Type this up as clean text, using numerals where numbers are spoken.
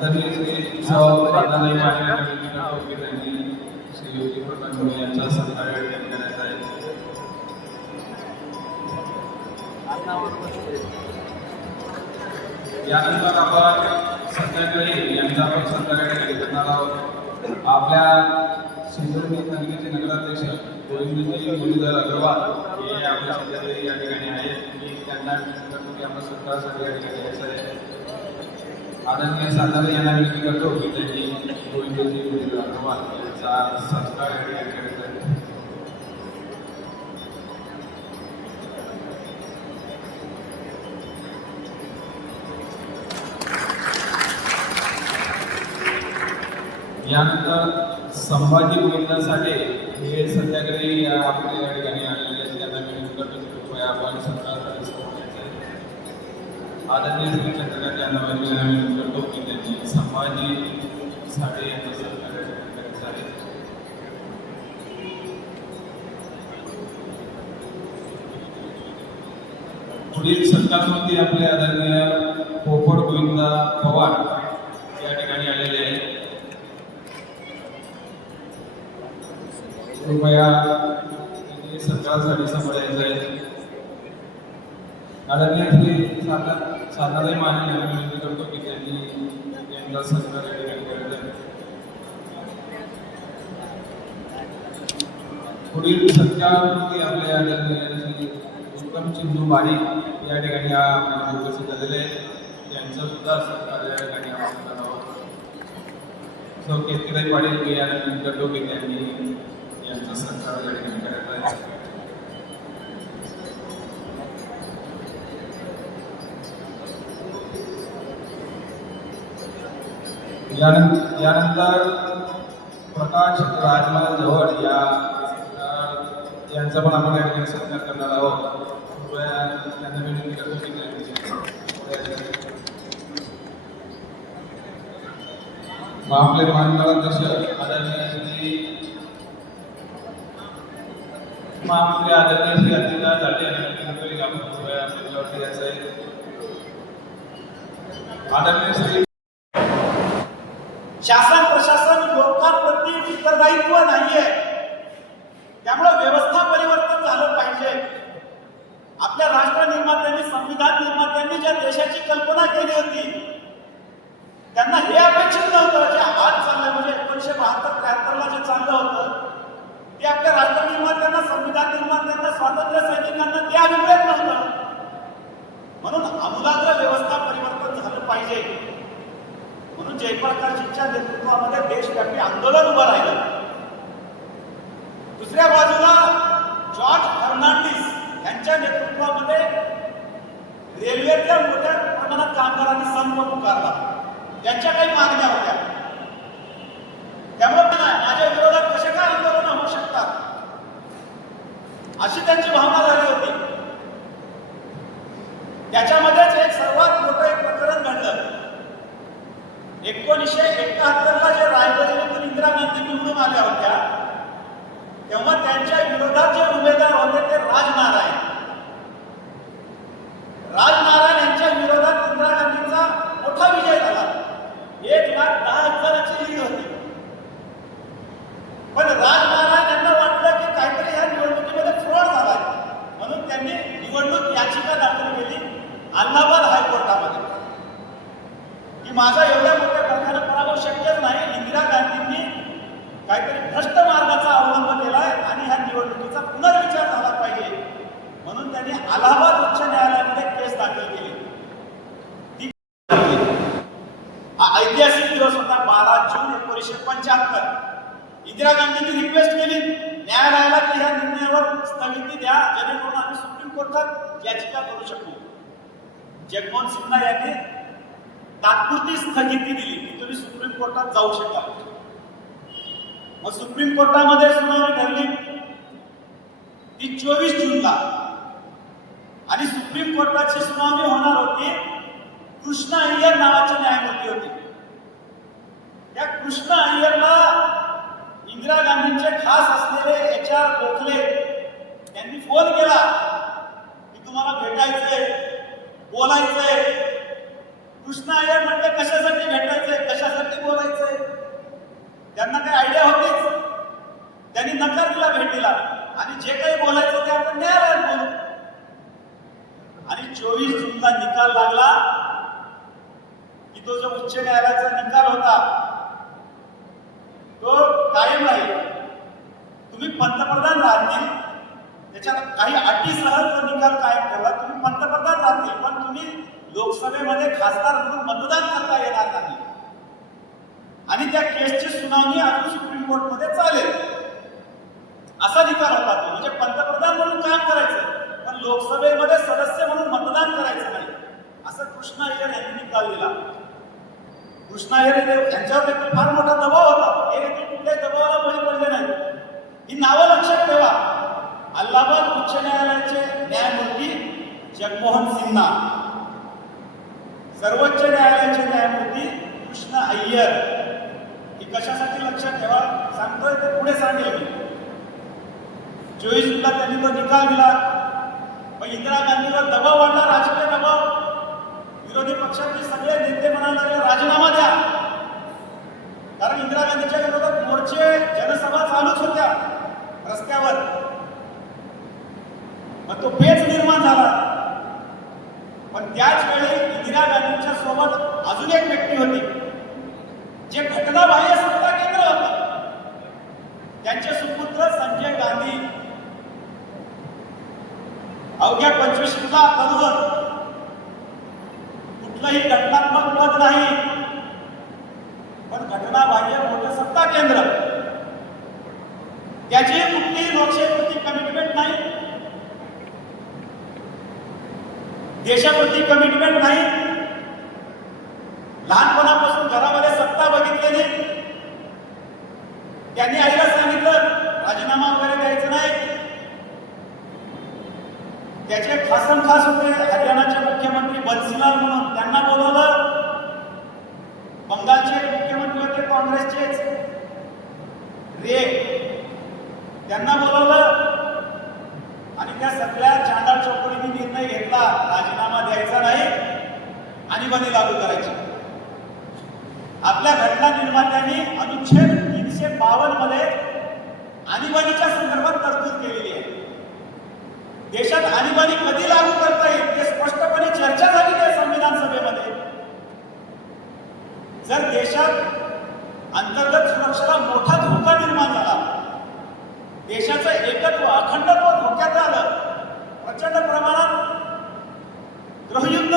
आदरणीय श्री सौदानाई त्यांनी श्री योगी फडणवीस यांचा सत्कार करण्यात आहे. यानंतर आपण सत्याग्रही यांचा पण सत्कार करणार आहोत. आपल्या सिंधुदुर्ग तालुक्याचे नगराध्यक्ष गोविंदजी मुरलीधर अग्रवाल हे आपल्या सत्याग्रही या ठिकाणी आहेत. मी त्यांना विनंती करतो की आपण सत्कारासाठी या ठिकाणी यायचं आहे. आदरणीय सातारा यांना विनंती करतो की त्यांनी गोविंदजी मुरलीधर अग्रवाल यांचा सत्कार या ठिकाणी करत आहे. यानंतर संभाजी गोविंद साठे हे सत्याग्रही आपल्या या ठिकाणी आलेले आहेत. त्यांना विनंती करतो कृपया आपण सत्कारासाठी समोर यायचं आहे. आदरणीय श्री चंद्रकांत यांना विनंती करतो की त्यांनी संभाजी साठे यांचा सत्कार करायचा आहे. पुढील सत्कारमध्ये आपले आदरणीय पोपट गोविंद पवार या ठिकाणी आलेले आहेत. कृपया सत्कारासाठी समोर यायचं आहे. आदरणीय श्री साताराई माने यांना विनंती करतो की त्यांनी यांचा सत्कार करायचा आहे. पुढील सत्कारामध्ये आपल्या आदरणीय श्री उत्तम चिंदू बारी या ठिकाणी आपल्याला उपस्थित झालेले आहेत. यांचा सुद्धा सत्कार या ठिकाणी आपण करणार आहोत. सौ केतकीताई पाटील मी यांना विनंती करतो की त्यांनी यांचा सत्कार या ठिकाणी करायचा आहे. यानंतर प्रकाश राजमाल जवळ यांचा पण आपण या ठिकाणी सत्कार करणार आहोत. त्यांना विनंती करतो की आपले महानगराध्यक्ष आदरणीय श्री महामंत्री आदरणीय श्री अजितदादा जाटे यांना विनंती करतो की आपण मंचावरती यायचं आहे. आदरणीय श्री शासन प्रशासन लोकांप्रती उत्तरदायित्व नाहीये. त्यामुळे व्यवस्था परिवर्तन झालं पाहिजे. आपल्या राष्ट्र निर्मात्यांनी संविधान निर्मात्यांनी ज्या देशाची कल्पना केली होती त्यांना हे अपेक्षित नव्हतं. जे आज चाललंय म्हणजे 1972-73ला जे चाललं होतं ते आपल्या राष्ट्र निर्मात्यांना संविधान निर्मात्यांना स्वातंत्र्य सैनिकांना ते अभिप्रेत नव्हतं. म्हणून आमूलाग्र व्यवस्था परिवर्तन झालं पाहिजे. म्हणून जयप्रकाशजींच्या नेतृत्वामध्ये देशव्यापी आंदोलन उभं राहिलं. दुसऱ्या बाजूला जॉर्ज फर्नांडिस यांच्या नेतृत्वामध्ये रेल्वेच्या मोठ्या प्रमाणात कामगारांनी संप पुकारला. त्यांच्या काही मागण्या होत्या. त्यामुळे माझ्या विरोधात कसे काय आंदोलन होऊ शकतात अशी त्यांची भावना झाली होती. त्याच्यामध्येच एक सर्वात मोठं एक प्रकरण घडलं. 1971ला जे रायबरेलीतून इंदिरा गांधी निवडून आल्या होत्या तेव्हा त्यांच्या विरोधात जे उमेदवार होते ते राजनारायण यांच्या विरोधात इंदिरा गांधींचा मोठा विजय झाला. 1,10,000ची लीड होती. पण राजनारायण यांना वाटलं की काहीतरी ह्या निवडणुकीमध्ये फ्रॉड झालाय म्हणून त्यांनी निवडणूक याचिका दाखल केली अलाहाबाद हायकोर्टामध्ये की माझा एवढ्या मोठ्या प्रकारे पराभव शक्यच नाही. इंदिरा गांधींनी काहीतरी भ्रष्ट मार्गाचा अवलंब केलाय आणि ह्या निवडणुकीचा पुनर्विचार झाला पाहिजे म्हणून त्यांनी अलाहाबाद उच्च न्यायालयामध्ये केस दाखल केली. हा ऐतिहासिक दिवस होता 12 जून 1975. इंदिरा गांधींनी रिक्वेस्ट केली न्यायालयाला की ह्या निर्णयावर स्थगिती द्या जेणेकरून आम्ही सुप्रीम कोर्टात याचिका करू शकू. जगमोहन सिन्हा यांनी तात्पुरती स्थगिती दिली की तुम्ही सुप्रीम कोर्टात जाऊ शकाल. मग सुप्रीम कोर्टामध्ये सुनावणी ठरली ती 24 जूनला आणि सुप्रीम कोर्टाची सुनावणी होणार होती कृष्ण अय्यर नावाचे न्यायमूर्ती होते. त्या कृष्ण अय्यरला इंदिरा गांधींचे खास असलेले HR गोखले यांनी फोन केला की तुम्हाला भेटायचंय बोलायचंय. कृष्ण अय्यर म्हणले कशासाठी भेटायचंय, कशासाठी बोलायचंय, त्यांना काही आयडिया होतीच. त्यांनी नकार दिला भेटीला आणि जे काही बोलायचं ते आपण न्यायालयात बोलू. आणि 24 जूनला निकाल लागला की तो जो उच्च न्यायालयाचा निकाल होता तो कायम राहील. तुम्ही पंतप्रधान राहतील, त्याच्या काही अटीसह तो निकाल कायम ठेवला. तुम्ही पंतप्रधान राहतील पण तुम्ही लोकसभेमध्ये खासदार म्हणून मतदान करता येणार नाही. आणि त्या केसची सुनावणी अजून सुप्रीम कोर्टमध्ये चालेल असा निकाल होता तो. म्हणजे पंतप्रधान म्हणून काम करायचं पण लोकसभेमध्ये सदस्य म्हणून मतदान करायचं नाही असं कृष्ण अय्यर यांनी निकाल दिला. कृष्ण अय्यर यांच्यावर देखील फार मोठा दबाव होता. हे देखील कुठल्याही दबावाला बळी पडले नाही. ही नावं लक्षात ठेवा. अलाहाबाद उच्च न्यायालयाचे न्यायमूर्ती जगमोहन सिन्हा, सर्वोच्च न्यायालयाचे न्यायमूर्ती कृष्ण अय्यर. ही कशासाठी लक्षात ठेवा सांगतोय ते पुढे सांगेल मी. 24 जूनला त्यांनी तो निकाल दिला. मग इंदिरा गांधीवर दबाव वाढला, राजकीय दबाव. विरोधी पक्षातील सगळे नेते म्हणायला लागले राजीनामा द्या, कारण इंदिरा गांधीच्या विरोधात मोर्चे जनसभा चालूच होत्या रस्त्यावर. मग तो पेच निर्माण झाला. पण त्याच वेळी इंदिरा गांधींच्या सोबत अजून एक व्यक्ती होती जे घटनाबाह्य सत्ता केंद्र होतं. त्यांचे सुपुत्र संजय गांधी अवघ्या 25ला तरुण, कुठलंही घटनात्मक पद नाही पण घटनाबाह्य मोठं सत्ता केंद्र. त्याची कुठलीही लोकशाहीप्रती कमिटमेंट नाही, देशाप्रती कमिटमेंट नाही. लहानपणापासून घरामध्ये सत्ता बघितलेली. त्यांनी आईला सांगितलं राजीनामा वगैरे द्यायचं नाही. त्याचे खासम खास होते हरियाणाचे मुख्यमंत्री बन्सीलाल म्हणून, त्यांना बोलवलं. बंगालचे मुख्यमंत्री होते काँग्रेसचेच रे, त्यांना बोलवलं आणि त्या सगळ्या चांडाळ चौकडीने निर्णय घेतला राजीनामा द्यायचा नाही, आणीबाणी लागू करायची. आपल्या घटना निर्मात्यांनी अनुच्छेद 352 मध्ये आणीबाणीच्या संदर्भात तरतूद केलेली आहे. देशात आणीबाणी कधी लागू करता येईल ते स्पष्टपणे चर्चा झाली आहे संविधान सभेमध्ये. जर देशात अंतर्गत सुरक्षेला मोठा धोका निर्माण झाला, देशाचं एकत्व अखंडत्व धोक्यात आलं, प्रचंड प्रमाणात गृहयुद्ध